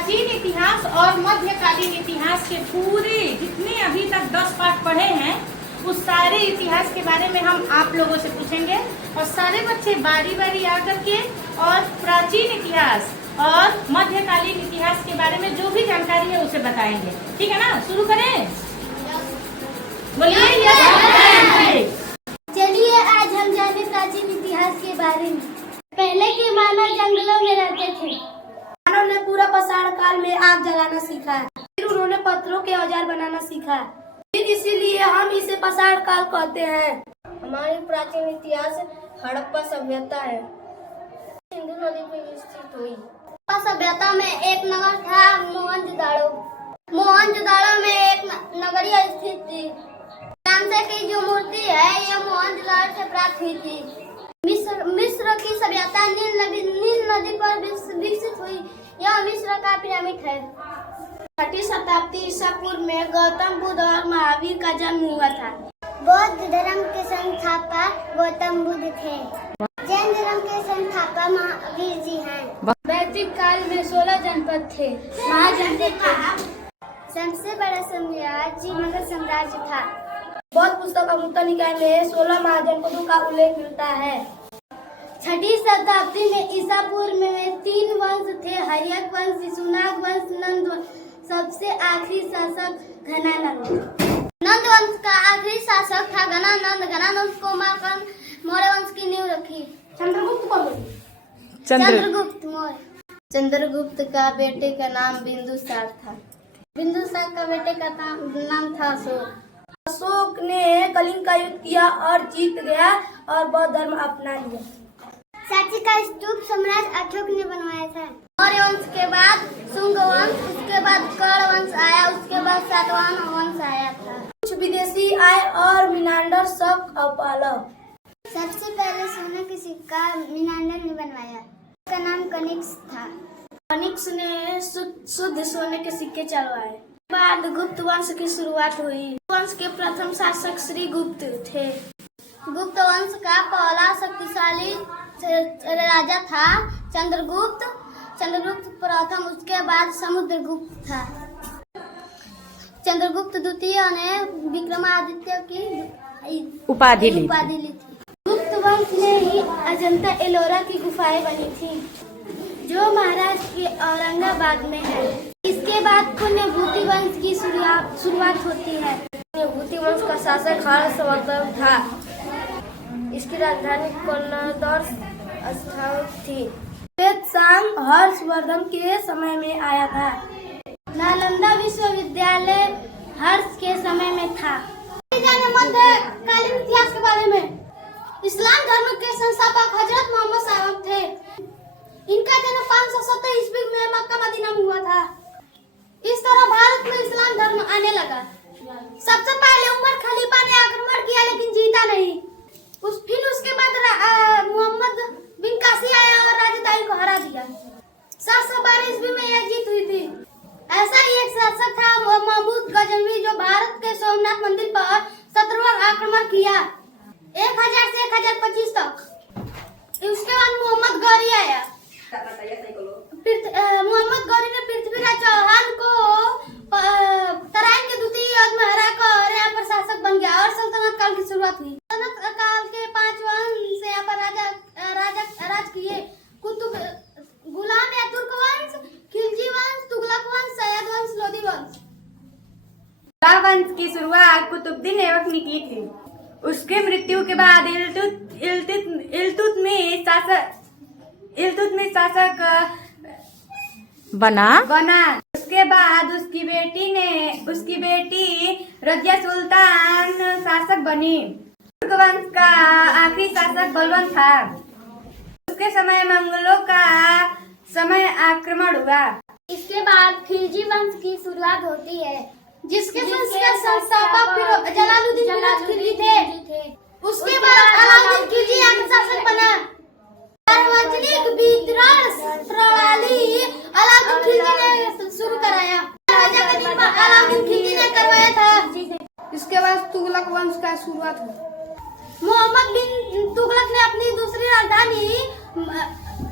प्राचीन इतिहास और मध्यकालीन इतिहास के पूरे जितने अभी तक 10 पाठ पढ़े हैं उस सारे इतिहास के बारे में हम आप लोगों से पूछेंगे और सारे बच्चे बारी बारी आकर के और प्राचीन इतिहास और मध्यकालीन इतिहास के बारे में जो भी जानकारी है उसे बताएंगे। ठीक है ना, शुरू करें? बोलिए। चलिए आज हम जाने प्राचीन इतिहास के बारे में। पहले के मानव जंगलों में रहते थे। मानव ने पूरा पाषाण काल में आग जलाना सीखा। फिर उन्होंने पत्थरों के औजार बनाना सीखा। फिर इसीलिए हम इसे पाषाण काल कहते हैं। हमारी प्राचीन इतिहास हड़प्पा सभ्यता है। सिंधु नदी पर स्थित हुई। हड़प्पा सभ्यता में एक नगर था मोहनजोदाड़ो। मोहनजोदाड़ो में एक नगरी स्थित थी। तानसे की जो मूर्ति है यह मोहनजोदाड़ो से प्राप्त हुई थी। मिस्र की सभ्यता नील नदी पर विकसित हुई। यह मिस्र का पिरामिड है। 6वीं शताब्दी ईसा पूर्व में गौतम बुद्ध और महावीर का जन्म हुआ था। बौद्ध धर्म के संस्थापक गौतम बुद्ध थे। जैन धर्म के संस्थापक महावीर जी हैं। वैदिक काल में 16 जनपद थे। महाजनपद थे। सबसे बड़ा साम्राज्य मगध साम्राज्य था। बौद्ध पुस्तक अमृता निकाय में 16 महाजनपदों का उल्लेख मिलता है। 6वीं शताब्दी में ईसा पूर्व में 3 वंश थे, हर्यक वंश, सुनाग वंश, नंद वंश। सबसे आखिरी शासक घनानंद। नंद वंश का आखिरी शासक था घनानंद। घनानंद को मारकर मौर्य वंश की नींव रखी। चंद्रगुप्त कौन? चंद्रगुप्त मौर्य। चंद्रगुप्त का बेटे का नाम बिंदुसार था। बिंदुसार का बेटे का नाम था अशोक। अशोक ने कलिंग का युद्ध किया और जीत गया और बौद्ध धर्म अपना लिया। सांची का स्तूप सम्राट अशोक ने बनवाया था। मौर्य वंश के बाद शुंग वंश, उसके बाद कर्ण वंश आया, उसके बाद सातवाहन वंश आया था। कुछ विदेशी आए और मिनांडर शक अपलव। सबसे पहले सोने का सिक्का मिनांडर ने बनवाया। उसका नाम कनिष्क था। कनिष्क ने शुद्ध सोने के सिक्के चलवाए। बाद गुप्त वंश की शुरुआत हुई। वंश के प्रथम शासक श्री गुप्त थे। गुप्त वंश का पहला शक्तिशाली राजा था चंद्रगुप्त। चंद्रगुप्त प्रथम, उसके बाद समुद्रगुप्त था। चंद्रगुप्त द्वितीय ने विक्रमादित्य की उपाधि ली थी। गुप्त वंश ने ही अजंता एलोरा की गुफाएं बनी थी जो महाराष्ट्र के औरंगाबाद में है। इसके बाद पुण्यभूति वंश की शुरुआत होती है। पुण्यभूति वंश का शासक हर्षवर्धन था। इसकी राजधानी कोल्हापुर स्थापित थी। वेदशांग हर्षवर्धन के समय में आया था। नालंदा विश्वविद्यालय हर्ष के समय में था। मध्यकालीन इतिहास के बारे में। इस्लाम धर्म के संस्थापक हजरत मोहम्मद साहब थे। इनका जन्म 570 ईस्वी में मक्का मदीना में हुआ था। इस तरह भारत में इस्लाम धर्म आने लगा। सबसे पहले उमर खलीफा ने आक्रमण किया लेकिन जीता नहीं। फिर उसके बाद मोहम्मद बिन कासी आया और राजदाई को हरा दिया। 712 ईस्वी में यह जीत हुई थी। ऐसा ही एक शासक था महमूद गजनवी जो भारत के सोमनाथ मंदिर पर 17वां आक्रमण किया 1000 से 1025 तक। उसके बाद मोहम्मद गौरी आया। मोहम्मद गौरी ने पृथ्वीराज चौहान को तराइन के द्वितीय युद्ध में हराकर यहाँ पर शासक बन गया और सल्तनत काल की शुरुआत हुई। सल्तनत काल के 5 वंश यहाँ पर राज किए। कुतुब, गुलाम या तुर्क वंश, खिलजी वंश, तुगलक वंश, सैयद वंश, लोदी वंश। तुगलक वंश की शुरुआत कुतुबुद्दीन ऐबक ने की थी। उसके मृत्यु के बाद इल्तुतमिश शासक बना। उसके बाद उसकी बेटी रजिया सुल्तान शासक बनी। तुर्क वंश का आखिरी शासक बलबन था। उसके समय मंगलों का समय आक्रमण हुआ। इसके बाद खिलजी वंश की शुरुआत होती है जिसके संस्थापक जलालुद्दीन खिलजी थे। उसके बाद अलाउद्दीन खिलजी शासक बना। सार्वजनिक वितरण प्रणाली अलाउद्दीन खिलजी ने शुरू कराया। राजा का निर्माण अलाउद्दीन खिलजी ने करवाया था। इसके बाद तुगलक वंश का शुरुआत हुई। मोहम्मद बिन तुगलक ने अपनी दूसरी राजधानी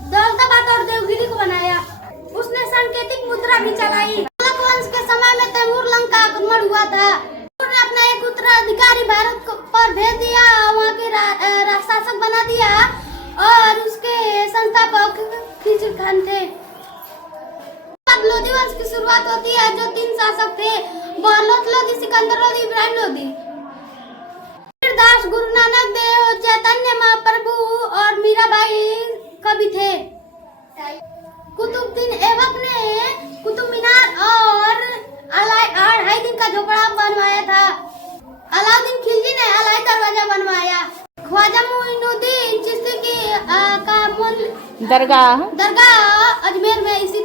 दौलताबाद और देवगिरी को बनाया। उसने सांकेतिक मुद्रा भी चलाई। तुगलक वंश के समय में तैमूर लंका आक्रमण हुआ था। तैमूर ने अपना एक उत्तराधिकारी भारत पर भेज दिया, वहाँ के शासक बना दिया और उसके संस्थापक खिजर खान थे। लोधी वंश की शुरुआत होती है, जो 3 शासक थे, बहलोत लोधी, सिकंदर लोधी, इब्राहिम लोधी। दास गुरु नानक देव, चैतन्य महाप्रभु और मीराबाई कवि थे। कुतुबुद्दीन ऐबक ने कुतुब मीनार और 2.5 दिन का झोपड़ा बनवाया था। अलाउद्दीन खिलजी ने अलाई दरवाजा बनवाया। ख्वाजा मोइनुद्दीन चिश्ती की का दरगाह अजमेर में इसी